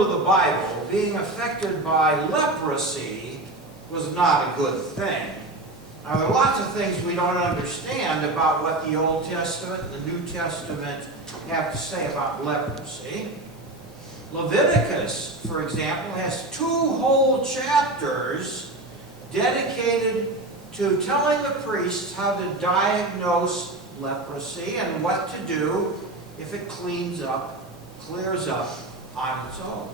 world of the Bible, being affected by leprosy was not a good thing. Now, there are lots of things we don't understand about what the Old Testament and the New Testament have to say about leprosy. Leviticus, for example, has 2 whole chapters dedicated to telling the priests how to diagnose leprosy and what to do if it clears up on its own.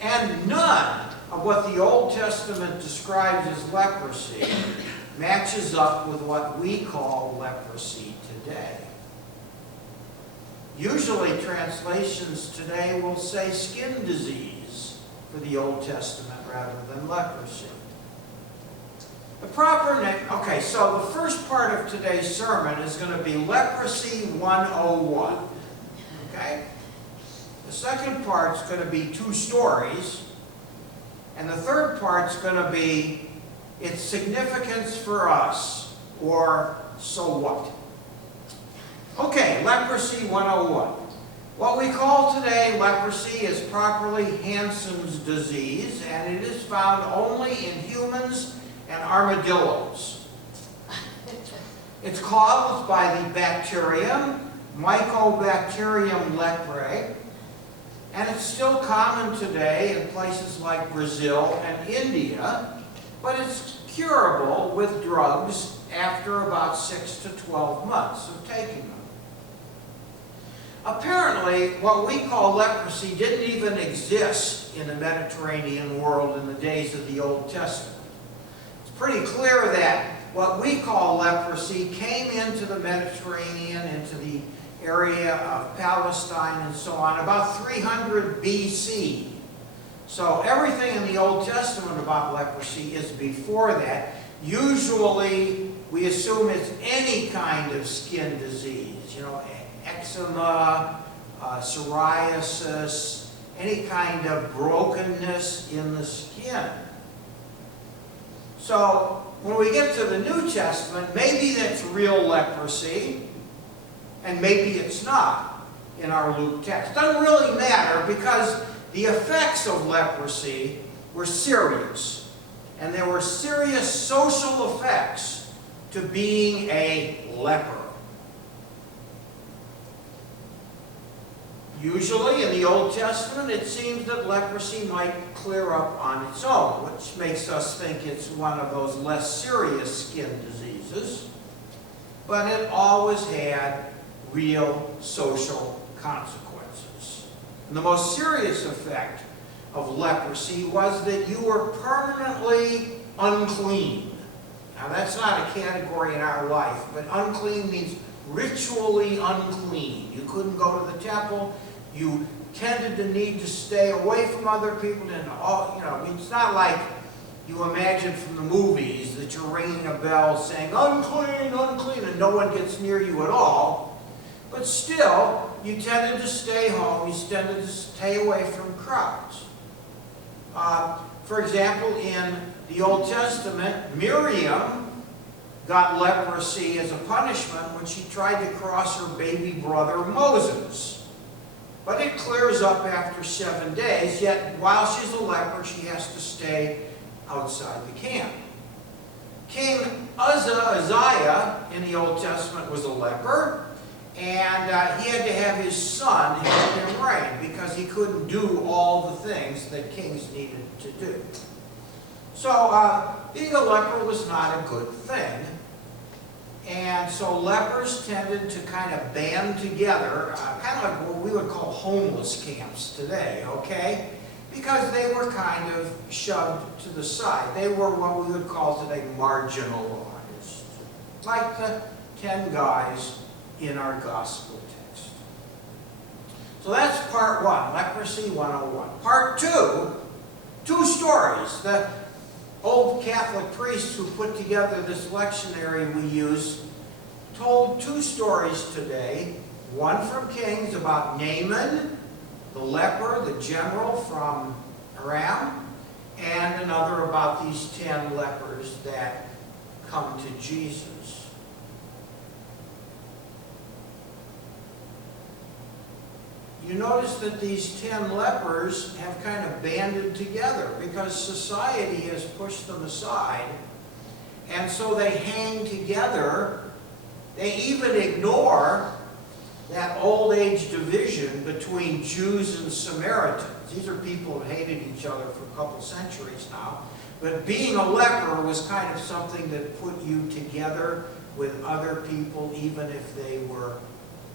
And none of what the Old Testament describes as leprosy matches up with what we call leprosy today. Usually translations today will say skin disease for the Old Testament rather than leprosy. The proper name, okay, so the first part of today's sermon is going to be Leprosy 101. Okay? The second part's going to be 2 stories. And the third part's going to be its significance for us, or so what? Okay, Leprosy 101. What we call today leprosy is properly Hansen's disease, and it is found only in humans and armadillos. It's caused by the bacterium Mycobacterium leprae, and it's still common today in places like Brazil and India, but it's curable with drugs after about 6 to 12 months of taking them. Apparently, what we call leprosy didn't even exist in the Mediterranean world in the days of the Old Testament. It's pretty clear that what we call leprosy came into the Mediterranean, into the area of Palestine and so on, about 300 BC. So everything in the Old Testament about leprosy is before that. Usually, we assume it's any kind of skin disease, eczema, psoriasis, any kind of brokenness in the skin. So when we get to the New Testament, maybe that's real leprosy, and maybe it's not in our Luke text. Doesn't really matter, because the effects of leprosy were serious. And there were serious social effects to being a leper. Usually in the Old Testament, it seems that leprosy might clear up on its own, which makes us think it's one of those less serious skin diseases. But it always had real social consequences. And the most serious effect of leprosy was that you were permanently unclean. Now, that's not a category in our life, but unclean means ritually unclean. You couldn't go to the temple. You tended to need to stay away from other people. And it's not like you imagine from the movies that you're ringing a bell saying, unclean, unclean, and no one gets near you at all. But still, you tended to stay home. You tended to stay away from crowds. For example, in the Old Testament, Miriam got leprosy as a punishment when she tried to cross her baby brother Moses. But it clears up after 7 days, yet while she's a leper, she has to stay outside the camp. King Uzziah in the Old Testament was a leper, and he had to have his son help him reign because he couldn't do all the things that kings needed to do. So being a leper was not a good thing. And so lepers tended to kind of band together, kind of like what we would call homeless camps today, okay? Because they were kind of shoved to the side. They were what we would call today marginalized, like the 10 guys in our gospel text. So that's part 1, Leprosy 101. Part 2, 2 stories. The old Catholic priests who put together this lectionary we use told 2 stories today. One from Kings about Naaman, the leper, the general from Aram, and another about these 10 lepers that come to Jesus. you notice that these 10 lepers have kind of banded together because society has pushed them aside. And so they hang together. They even ignore that old age division between Jews and Samaritans. These are people who hated each other for a couple centuries now. But being a leper was kind of something that put you together with other people, even if they were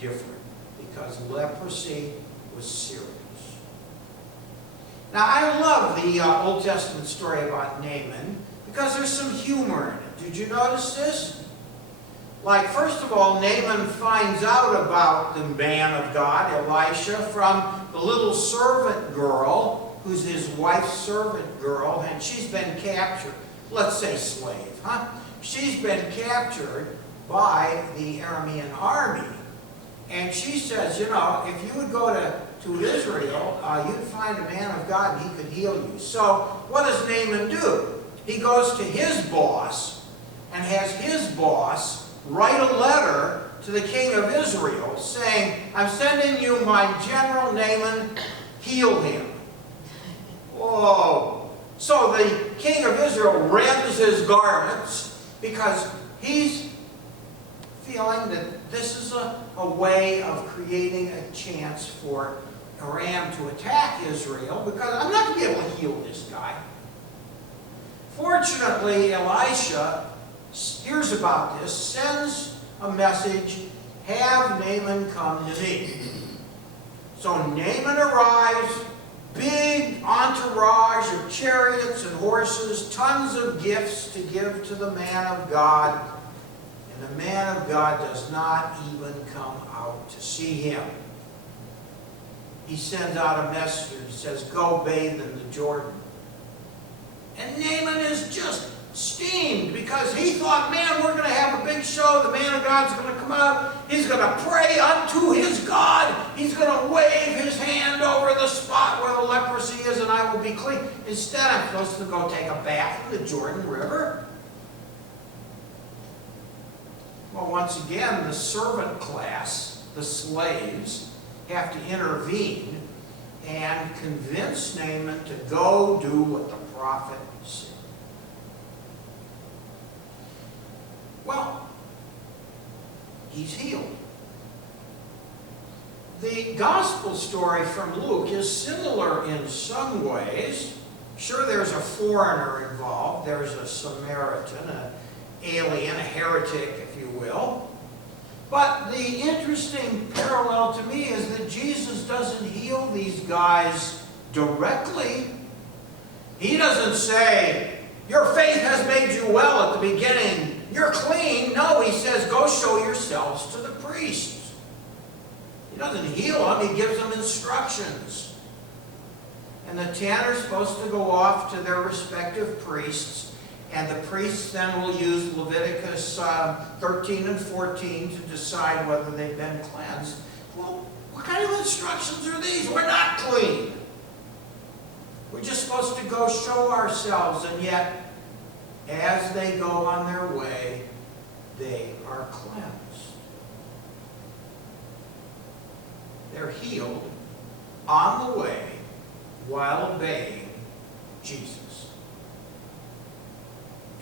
different, because leprosy was serious. Now, I love the Old Testament story about Naaman because there's some humor in it. Did you notice this? Like, first of all, Naaman finds out about the man of God, Elisha, from the little servant girl, who's his wife's servant girl, and she's been captured. Let's say slave, huh? She's been captured by the Aramean army. And she says, you know, if you would go to Israel, you'd find a man of God and he could heal you. So what does Naaman do? He goes to his boss and has his boss write a letter to the king of Israel saying, I'm sending you my general Naaman, heal him. Whoa. So the king of Israel rends his garments because he's feeling that this is a way of creating a chance for Aram to attack Israel, because I'm not going to be able to heal this guy. Fortunately, Elisha hears about this, sends a message, have Naaman come to me. So Naaman arrives, big entourage of chariots and horses, tons of gifts to give to the man of God. And the man of God does not even come out to see him. He sends out a messenger and says, go bathe in the Jordan. And Naaman is just steamed because he thought, man, we're going to have a big show. The man of God's going to come out. He's going to pray unto his God. He's going to wave his hand over the spot where the leprosy is and I will be clean. Instead, I'm supposed to go take a bath in the Jordan River. Well, once again, the servant class, the slaves, have to intervene and convince Naaman to go do what the prophet said. Well, he's healed. The gospel story from Luke is similar in some ways. Sure, there's a foreigner involved. There's a Samaritan, an alien, a heretic, if you will. But the interesting parallel to me is that Jesus doesn't heal these guys directly. He doesn't say, your faith has made you well at the beginning. You're clean. No, he says, go show yourselves to the priests. He doesn't heal them. He gives them instructions. And the 10 are supposed to go off to their respective priests. And the priests then will use Leviticus 13 and 14 to decide whether they've been cleansed. Well, what kind of instructions are these? We're not clean. We're just supposed to go show ourselves, and yet, as they go on their way, they are cleansed. They're healed on the way while obeying Jesus.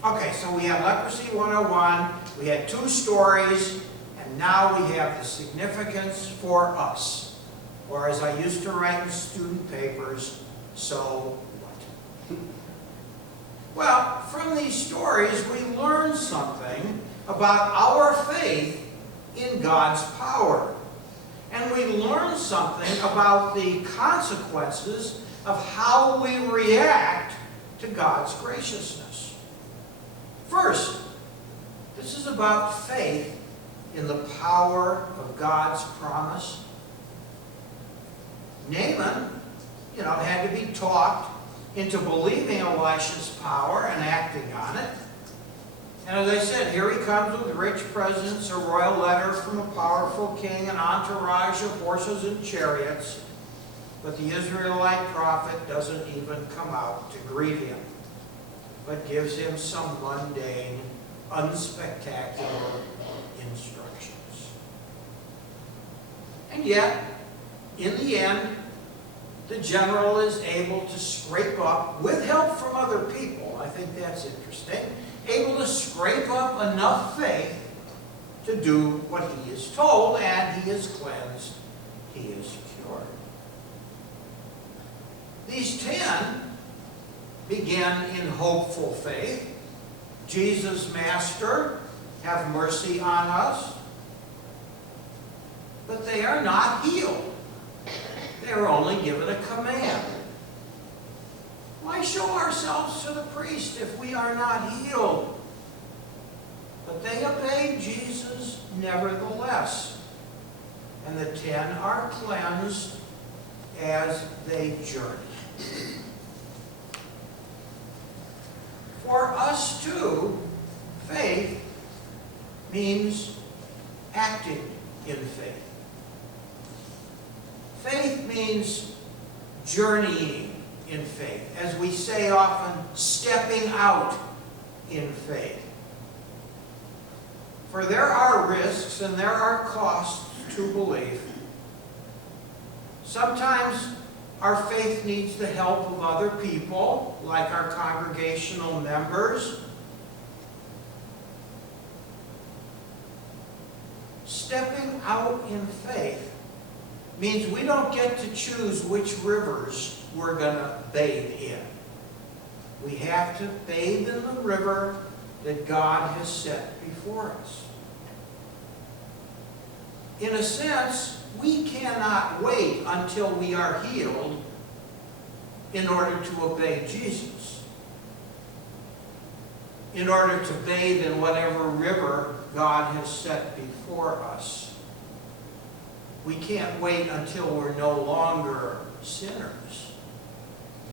Okay, so we have Leprosy 101, we had 2 stories, and now we have the significance for us. Or as I used to write in student papers, so what? Well, from these stories, we learn something about our faith in God's power. And we learn something about the consequences of how we react to God's graciousness. First, this is about faith in the power of God's promise. Naaman, had to be talked into believing Elisha's power and acting on it. And as I said, here he comes with rich presents, a royal letter from a powerful king, an entourage of horses and chariots. But the Israelite prophet doesn't even come out to greet him, but gives him some mundane, unspectacular instructions. And yet, in the end, the general is able to scrape up, with help from other people, I think that's interesting, able to scrape up enough faith to do what he is told, and he is cleansed, he is cured. These 10 begin in hopeful faith. Jesus, Master, have mercy on us. But they are not healed. They are only given a command. Why show ourselves to the priest if we are not healed? But they obeyed Jesus nevertheless. And the 10 are cleansed as they journey. For us too, faith means acting in faith. Faith means journeying in faith. As we say often, stepping out in faith. For there are risks and there are costs to belief. Sometimes our faith needs the help of other people, like our congregational members. Stepping out in faith means we don't get to choose which rivers we're going to bathe in. We have to bathe in the river that God has set before us. In a sense, we cannot wait until we are healed in order to obey Jesus, in order to bathe in whatever river God has set before us. We can't wait until we're no longer sinners.